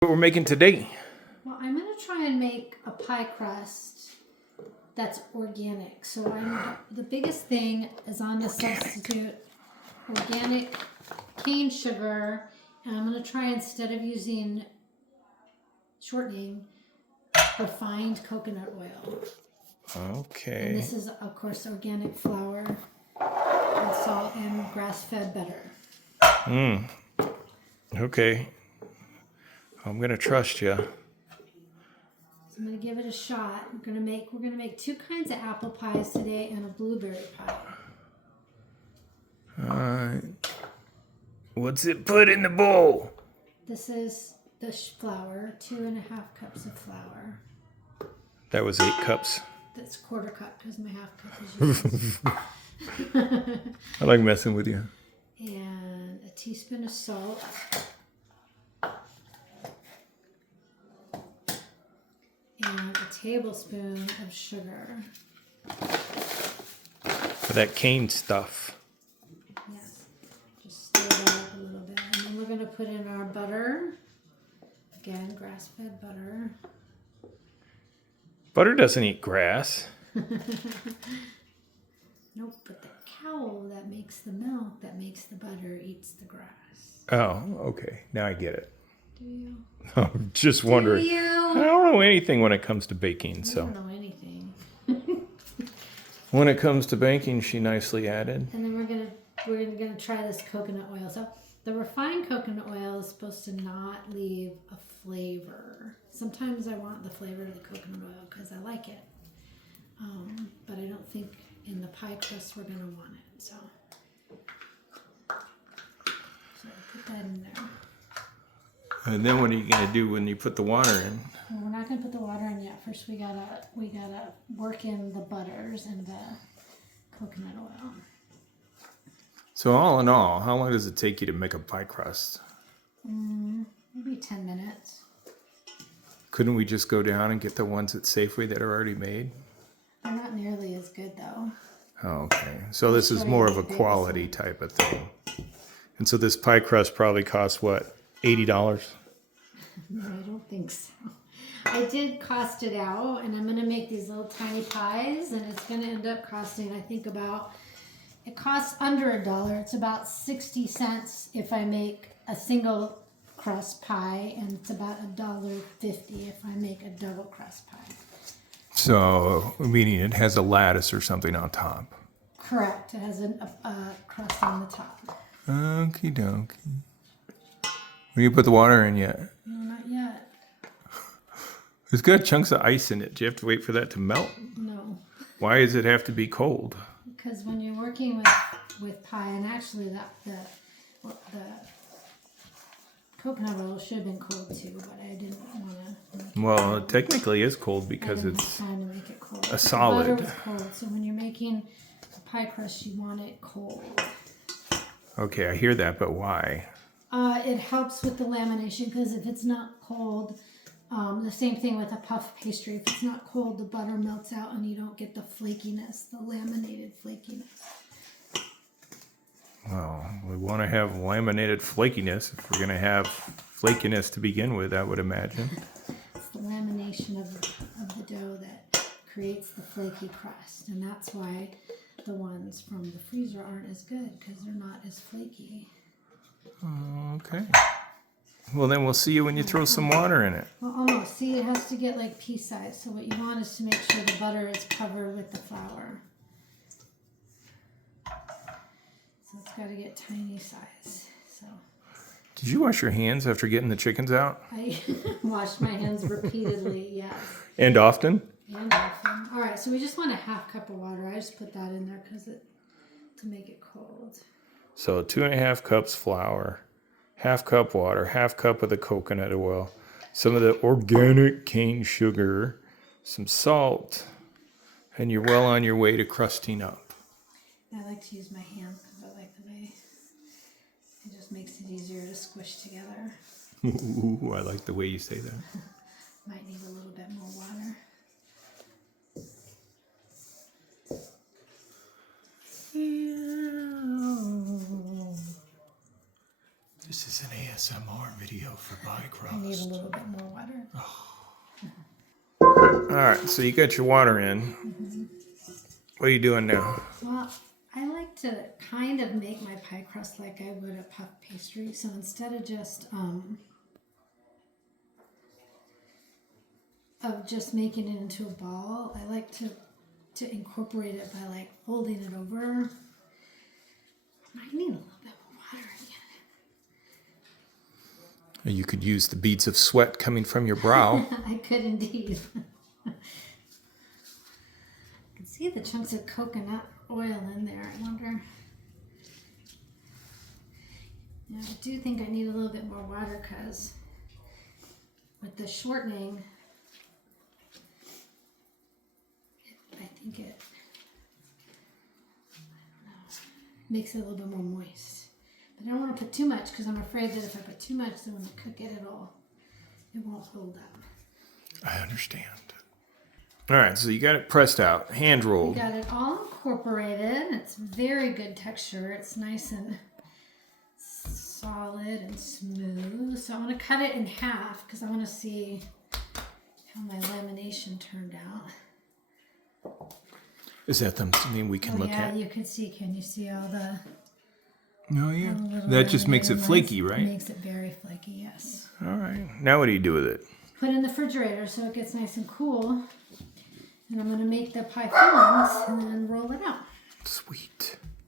What we're making today? Well, I'm going to try and make a pie crust that's organic. So the biggest thing is on the substitute organic cane sugar, and I'm going to try, instead of using shortening, refined coconut oil. Okay. And this is, of course, organic flour and salt and grass-fed butter. Okay. I'm gonna trust you. So I'm gonna give it a shot. We're gonna make two kinds of apple pies today and a blueberry pie. Alright. What's it put in the bowl? This is the flour, 2.5 cups of flour. That was 8 cups. That's quarter cup because my half cup is yours. I like messing with you. And a teaspoon of salt. And a tablespoon of sugar. For that cane stuff. Yes. Just stir that up a little bit. And then we're going to put in our butter. Again, grass-fed butter. Butter doesn't eat grass. Nope, but the cow that makes the milk, that makes the butter, eats the grass. Oh, okay. Now I get it. Do you? I'm just wondering. Do you? I don't know anything when it comes to baking, so. I don't know anything. When it comes to baking, she nicely added. And then we're gonna try this coconut oil. So the refined coconut oil is supposed to not leave a flavor. Sometimes I want the flavor of the coconut oil because I like it, but I don't think in the pie crust we're gonna want it. So put that in there. And then what are you gonna do when you put the water in? Well, we're not gonna put the water in yet. First, we gotta work in the butters and the coconut oil. So all in all, how long does it take you to make a pie crust? Maybe 10 minutes. Couldn't we just go down and get the ones at Safeway that are already made? They're not nearly as good though. Oh, okay. So this is more of a quality type of thing. And so this pie crust probably costs what, $80? No, I don't think so. I did cost it out, and I'm gonna make these little tiny pies, and it's gonna end up costing, I think, it costs under $1. It's about 60 cents if I make a single crust pie, and it's about $1.50 if I make a double crust pie. So, meaning it has a lattice or something on top. Correct. It has a crust on the top. Okie dokie. When you put the water in yet? No, not yet. It's got chunks of ice in it. Do you have to wait for that to melt? No. Why does it have to be cold? Because when you're working with pie, and actually the coconut oil should have been cold too, but I didn't want to. Well, it technically is cold because it's trying to make it cold. a solid. The butter was cold, so when you're making a pie crust, you want it cold. Okay, I hear that, but why? It helps with the lamination because if it's not cold, the same thing with a puff pastry. If it's not cold, the butter melts out and you don't get the flakiness, the laminated flakiness. Well, we want to have laminated flakiness if we're going to have flakiness to begin with, I would imagine. It's the lamination of the dough that creates the flaky crust, and that's why the ones from the freezer aren't as good because they're not as flaky. Okay. Well, then we'll see you when you throw some water in it. Well, almost. See, it has to get like pea size. So what you want is to make sure the butter is covered with the flour. So it's got to get tiny size. So. Did you wash your hands after getting the chickens out? I washed my hands repeatedly, yes. And often? And often. All right, so we just want a half cup of water. I just put that in there to make it cold. So 2.5 cups flour, half cup water, half cup of the coconut oil, some of the organic cane sugar, some salt, and you're well on your way to crusting up. I like to use my hands because I like the way it just makes it easier to squish together. Ooh, I like the way you say that. Might need a little bit more water. This is an ASMR video. video for pie crust. I need a little bit more water. All right, so you got your water in. What are you doing now? Well, I like to kind of make my pie crust like I would a puff pastry. So instead of just making it into a ball, I like to incorporate it by like folding it over. I need a little bit more water again. You could use the beads of sweat coming from your brow. I could indeed. I can see the chunks of coconut oil in there. I wonder. Yeah, I do think I need a little bit more water because with the shortening, I think it makes it a little bit more moist. But I don't want to put too much because I'm afraid that if I put too much, then when I cook it, it won't hold up. I understand. All right, so you got it pressed out, hand rolled. We got it all incorporated. It's very good texture. It's nice and solid and smooth. So I'm going to cut it in half because I want to see how my lamination turned out. Is that something we can look at? Yeah, you can see. Can you see all the... Oh, yeah. That just makes it flaky, right? It makes it very flaky, yes. All right. Now what do you do with it? Put it in the refrigerator so it gets nice and cool. And I'm going to make the pie fillings and then roll it out. Sweet.